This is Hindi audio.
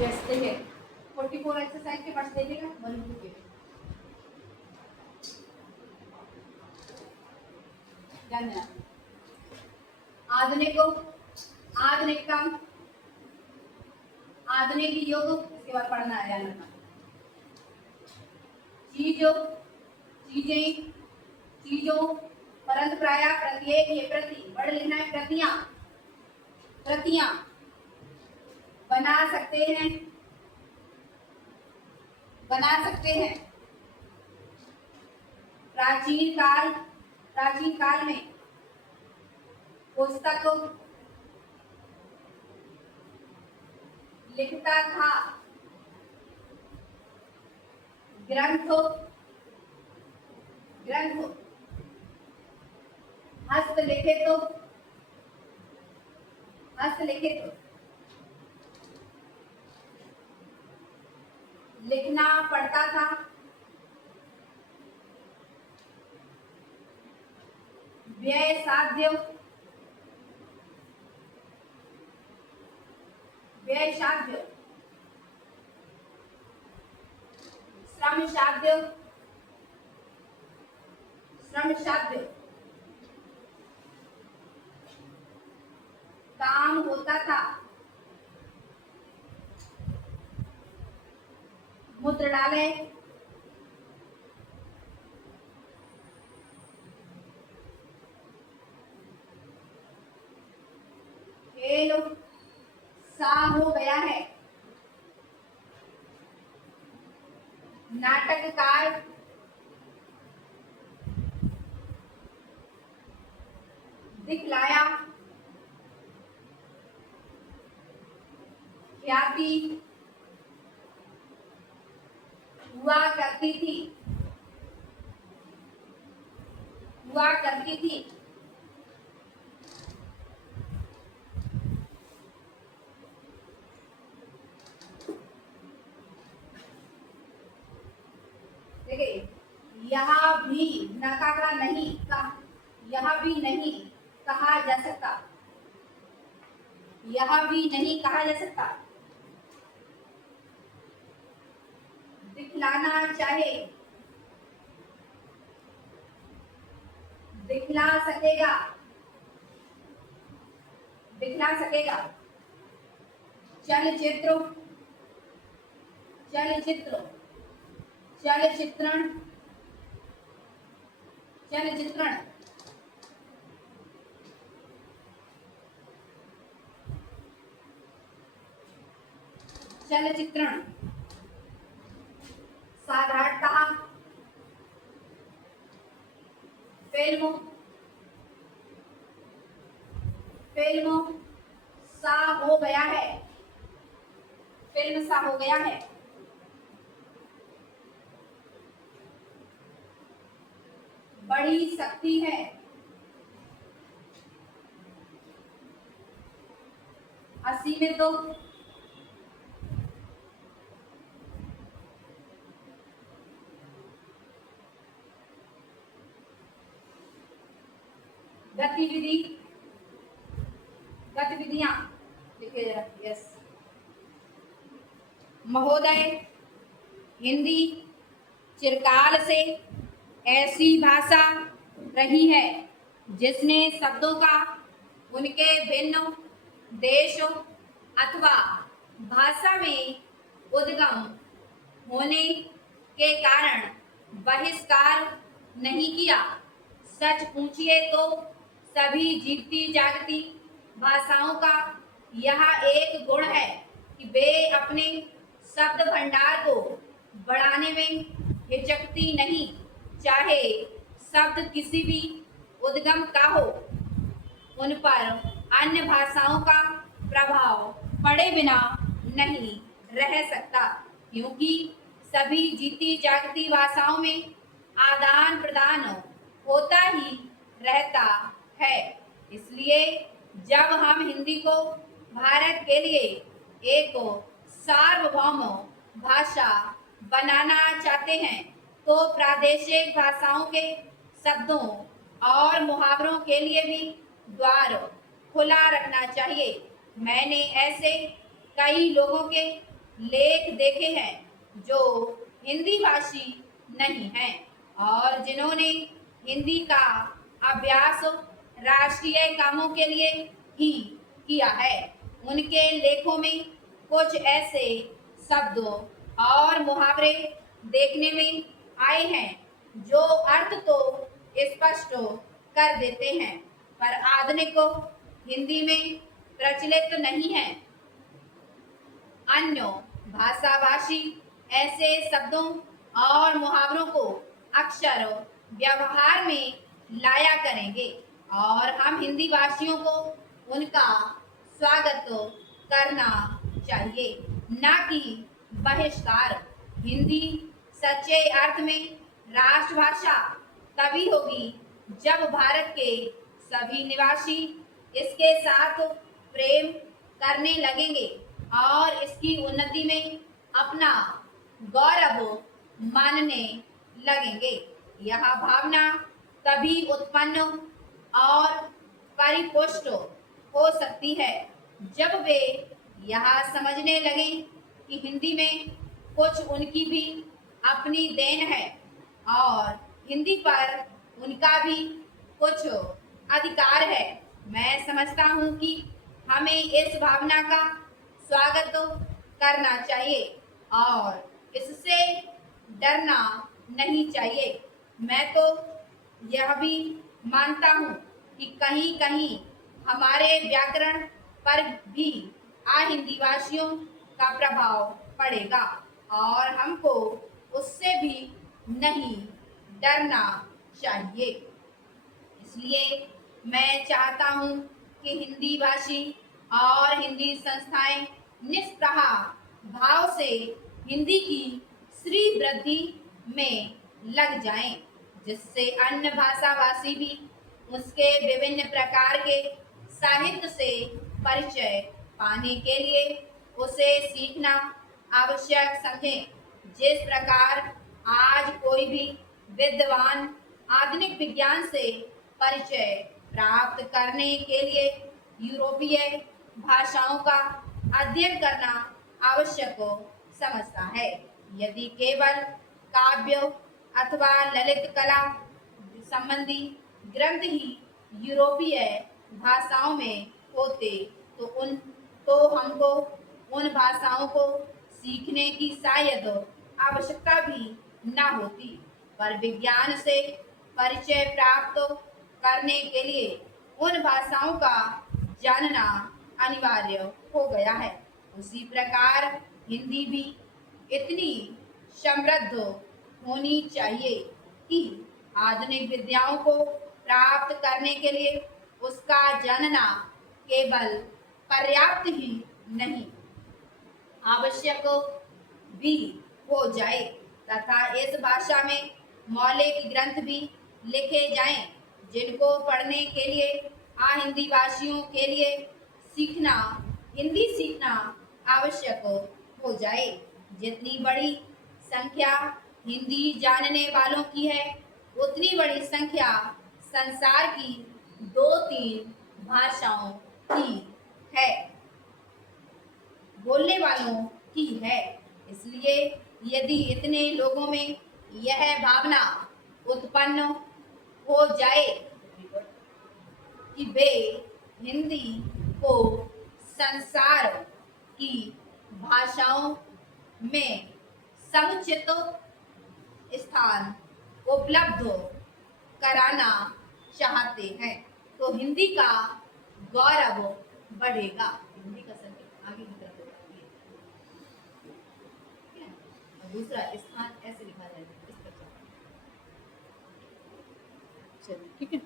यस देखिए 44 एक्सरसाइज के पास देखिएगा 1 2 के ध्यान देना। आधुनिक आधुनिक काम आधुनिक युग इसके बाद पढ़ना है ध्यान रखना। चीजों चीजें चीजों परंतु प्राय प्रत्येक ये प्रति वर्ड लिखना है प्रतियां प्रतियां बना सकते हैं प्राचीन काल में पुस्तक लिखता था ग्रंथ हस्तलिखित लिखना पड़ता था व्यय साध्य श्रम साध्य काम होता था मूत्रालय खेल सा हो गया है नाटककार दिखलाया ख्याति हुआ करती थी देखिए यह भी नकारा नहीं यह भी नहीं कहा जा सकता दिखलाना चाहे दिखला सकेगा चलचित्रण साधारणतः फिल्म सा हो गया है बड़ी शक्ति है असीमित गतिविधियां लिखे जरा यस महोदय हिंदी चिरकाल से ऐसी भाषा रही है जिसने शब्दों का उनके भिन्न देशों अथवा भाषा में उद्गम होने के कारण बहिष्कार नहीं किया। सच पूछिए तो सभी जीती जागती भाषाओं का यह एक गुण है कि वे अपने शब्द भंडार को बढ़ाने में हिचकती नहीं, चाहे शब्द किसी भी उद्गम का हो। उन पर अन्य भाषाओं का प्रभाव पड़े बिना नहीं रह सकता, क्योंकि सभी जीती जागती भाषाओं में आदान प्रदान होता ही रहता है। इसलिए जब हम हिंदी को भारत के लिए एक सार्वभौम भाषा बनाना चाहते हैं तो प्रादेशिक भाषाओं के शब्दों और मुहावरों के लिए भी द्वार खुला रखना चाहिए। मैंने ऐसे कई लोगों के लेख देखे हैं जो हिंदी भाषी नहीं हैं और जिन्होंने हिंदी का अभ्यास राष्ट्रीय कामों के लिए ही किया है। उनके लेखों में कुछ ऐसे शब्द और मुहावरे देखने में आए हैं जो अर्थ तो स्पष्ट कर देते हैं पर आधुनिक हिंदी में प्रचलित नहीं है। अन्य भाषाभाषी ऐसे शब्दों और मुहावरों को अक्सर व्यवहार में लाया करेंगे और हम हिंदी भाषियों को उनका स्वागत करना चाहिए, न कि बहिष्कार। हिंदी सच्चे अर्थ में राष्ट्रभाषा तभी होगी जब भारत के सभी निवासी इसके साथ प्रेम करने लगेंगे और इसकी उन्नति में अपना गौरव मानने लगेंगे। यह भावना तभी उत्पन्न और परिपुष्ट हो सकती है जब वे यह समझने लगें कि हिंदी में कुछ उनकी भी अपनी देन है और हिंदी पर उनका भी कुछ अधिकार है। मैं समझता हूँ कि हमें इस भावना का स्वागत करना चाहिए और इससे डरना नहीं चाहिए। मैं तो यह भी मानता हूँ कि कहीं कहीं हमारे व्याकरण पर भी हिंदी भाषियों का प्रभाव पड़ेगा और हमको उससे भी नहीं डरना चाहिए। इसलिए मैं चाहता हूँ कि हिंदी भाषी और हिंदी संस्थाएं निष्प्रह भाव से हिंदी की श्री वृद्धि में लग जाएं, जिससे अन्य भाषाभाषी भी उसके विभिन्न प्रकार के साहित्य से परिचय पाने के लिए उसे सीखना आवश्यक समझें। जिस प्रकार आज कोई भी विद्वान आधुनिक विज्ञान से परिचय प्राप्त करने के लिए यूरोपीय भाषाओं का अध्ययन करना आवश्यक समझता है। यदि केवल काव्य अथवा ललित कला संबंधी ग्रंथ ही यूरोपीय भाषाओं में होते तो हमको उन भाषाओं को सीखने की शायद आवश्यकता भी न होती, पर विज्ञान से परिचय प्राप्त करने के लिए उन भाषाओं का जानना अनिवार्य हो गया है। उसी प्रकार हिंदी भी इतनी समृद्ध होनी चाहिए कि आधुनिक विद्याओं को प्राप्त करने के लिए उसका जानना केवल पर्याप्त ही नहीं आवश्यक भी हो जाए तथा इस भाषा में मौलिक ग्रंथ भी लिखे जाएं, जिनको पढ़ने के लिए हिंदी भाषियों के लिए हिंदी सीखना आवश्यक हो जाए। जितनी बड़ी संख्या हिंदी जानने वालों की है उतनी बड़ी संख्या संसार की 2-3 भाषाओं की है, बोलने वालों की है। इसलिए यदि इतने लोगों में यह भावना उत्पन्न हो जाए कि वे हिंदी को संसार की भाषाओं में समुचित स्थान उपलब्ध कराना चाहते हैं तो हिंदी का गौरव बढ़ेगा। हिंदी का संकेत आगे की तरफ होगा ये, ठीक है? और दूसरा स्थान ऐसे लिखा जाएगा इस प्रकार। चलिए ठीक है।